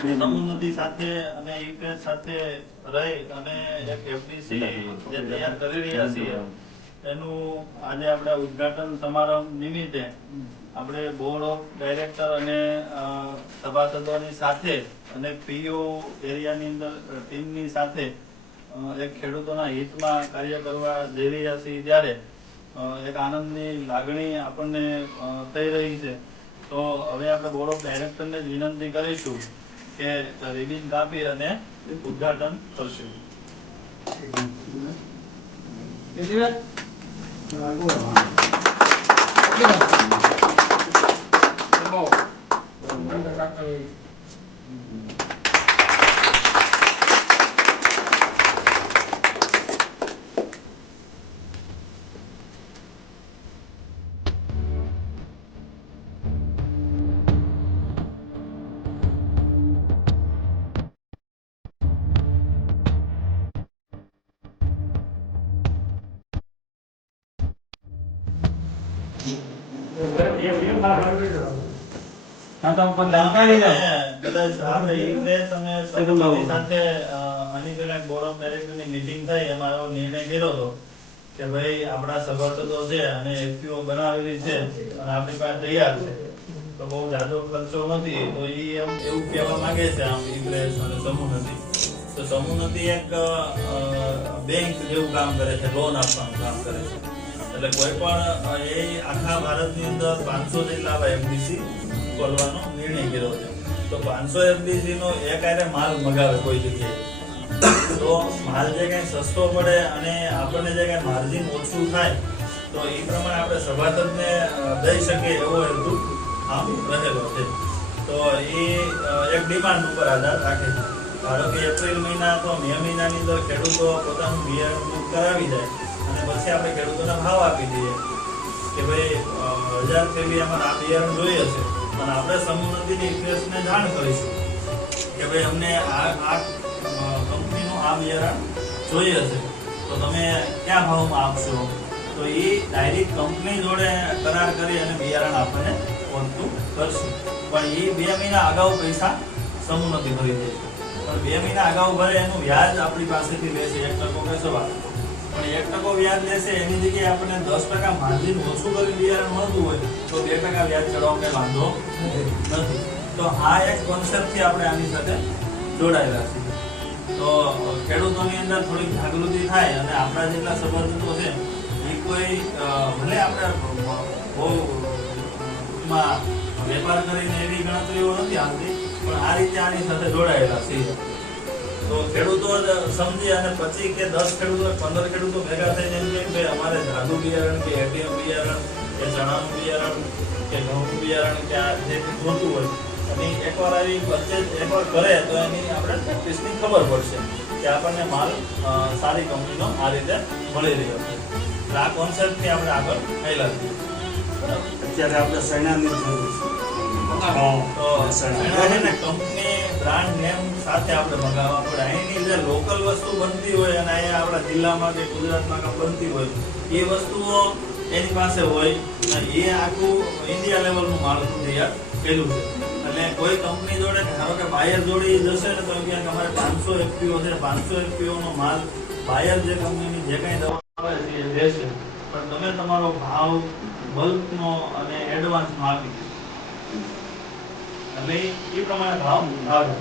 સમુન્નતિ સાથે અને યુકે સાથે રહી અને એક એફડીસી જે તૈયાર કરી રહ્યા છીએ એનું આજે આપણે ઉદ્ઘાટન સમારંભ નિમિત્તે આપણે બોર્ડ ઓફ ડાયરેક્ટર અને સભાસદોની સાથે અને પીઓ એરિયાની અંદર ટીમની સાથે એક ખેડૂતોના હિતમાં કાર્ય કરવા જઈ રહ્યા છીએ ત્યારે એક આનંદની લાગણી આપણને થઈ રહી છે. તો હવે આપણે બોર્ડ ઓફ ડાયરેક્ટરને જ વિનંતી કરીશું કે રિબિન કાપી અને ઉદ્ઘાટન કરશું. મીટિંગ થઈ એમાં એવો નિર્ણય કર્યો હતો કે ભાઈ આપણા સભાસદો છે અને એફપીઓ બનાવેલી છે અને આપણી પાસે તૈયાર છે તો બહુ જાજો ખર્ચો નથી તો એ એમ એવું કહેવા માંગે છે આમ ઇમ્પ્રેસ અને સમૂહનતિ. તો સમૂહનતિ એક બેંક જેવું કામ કરે છે, લોન આપવાનું કામ કરે છે. એટલે કોઈ પણ એ આખા ભારતની અંદર 500 જેટલા એફડીસી ખોલવાનો નિર્ણય કર્યો છે. તો 500 એફડીસી નો એક આરે માલ મગાવે કોઈ જગ્યાએ તો માલ જે કઈ સસ્તો પડે અને આપણને જે કઈ માર્જિન ઓછું થાય તો એ પ્રમાણે આપણે સભાસદને દઈ શકીએ એવો હેતુ આમ રહેલો છે. તો એ એક ડિમાન્ડ ઉપર આધાર રાખે છે. ધારો કે એપ્રિલ મહિના અથવા મે મહિનાની અંદર ખેડૂતો પોતાનું બિયારણ બુક કરાવી જાય અને પછી આપણે ખેડૂતોને ભાવ આપી દઈએ કે ભાઈ 1000 થેલી અમારે આ બિયારણ જોઈએ છે અને આપણે સમૂહનતિની ઇન્ટરેસ્ટને જાણ કરીશું કે ભાઈ અમને આ કંપનીનું આ બિયારણ જોઈએ છે તો તમે ક્યાં ભાવમાં આપશો. તો એ ડાયરેક્ટ કંપની જોડે કરાર કરી અને બિયારણ આપણને પહોંચતું કરશે. પણ એ 2 મહિના અગાઉ પૈસા સમૂહનતિ ભરી દે છે. પણ 2 મહિના અગાઉ ભરે એનું વ્યાજ આપણી પાસેથી લેશે 1% કે સવા. પણ 1% વ્યાજ લેશે એની જગ્યાએ આપણને 10% માર્જિન ઓછું કરી બિયારણ મળતું હોય તો 2% વ્યાજ ચડવામાં કઈ વાંધો નથી. તો આ એક કોન્સેપ્ટથી આપણે આની સાથે જોડાયેલા છીએ. તો ખેડૂતોની અંદર થોડીક જાગૃતિ થાય અને આપણા જેટલા સભાસદો છે એ કોઈ ભલે આપણે બહુ વેપાર કરીને એવી ગણતરીઓ નથી આવતી પણ આ રીતે આની સાથે જોડાયેલા છીએ. તો ખેડૂતો સમજી અને પછી કે 10 ખેડૂતો 15 ખેડૂતો ભેગા થઈને એમ કે ભાઈ અમારે જાદુ બિયારણ કે એટીએમ બિયારણ કે ચણાનું બિયારણ કે ઘઉંનું બિયારણ કે આ જે જોતું હોય અને એકવાર આવી પરચેઝ એકવાર કરે તો એની આપણે પ્રેક્ટિસની ખબર પડશે કે આપણને માલ સારી કંપનીનો આ રીતે મળી રહ્યો છે. આ કોન્સેપ્ટથી આપણે આગળ ચાલ્યા છીએ. અત્યારે આપણે સૈનાની જરૂર છે તો કંપની બ્રાન્ડ નેમ સાથે આપણે મગાવવા પડે. અહીંની જે લોકલ વસ્તુ બનતી હોય અને અહીંયા આપણા જિલ્લામાં કે ગુજરાતમાં બનતી હોય એ વસ્તુઓ એની પાસે હોય એ આખું ઇન્ડિયા લેવલનું માળખું તૈયાર કર્યું છે. એટલે કોઈ કંપની જોડે ધારો કે બાયર જોડે જશે ને તો ક્યાંક અમારે 500 એફપીઓ છે 500 એફપીઓ નો માલ બાયર જે કંપનીની જે કઈ દવા આવે છે એ દેશે પણ તમે તમારો ભાવ બલ્કનો અને એડવાન્સનો આપી દો એટલે એ પ્રમાણે ભાવ આવે.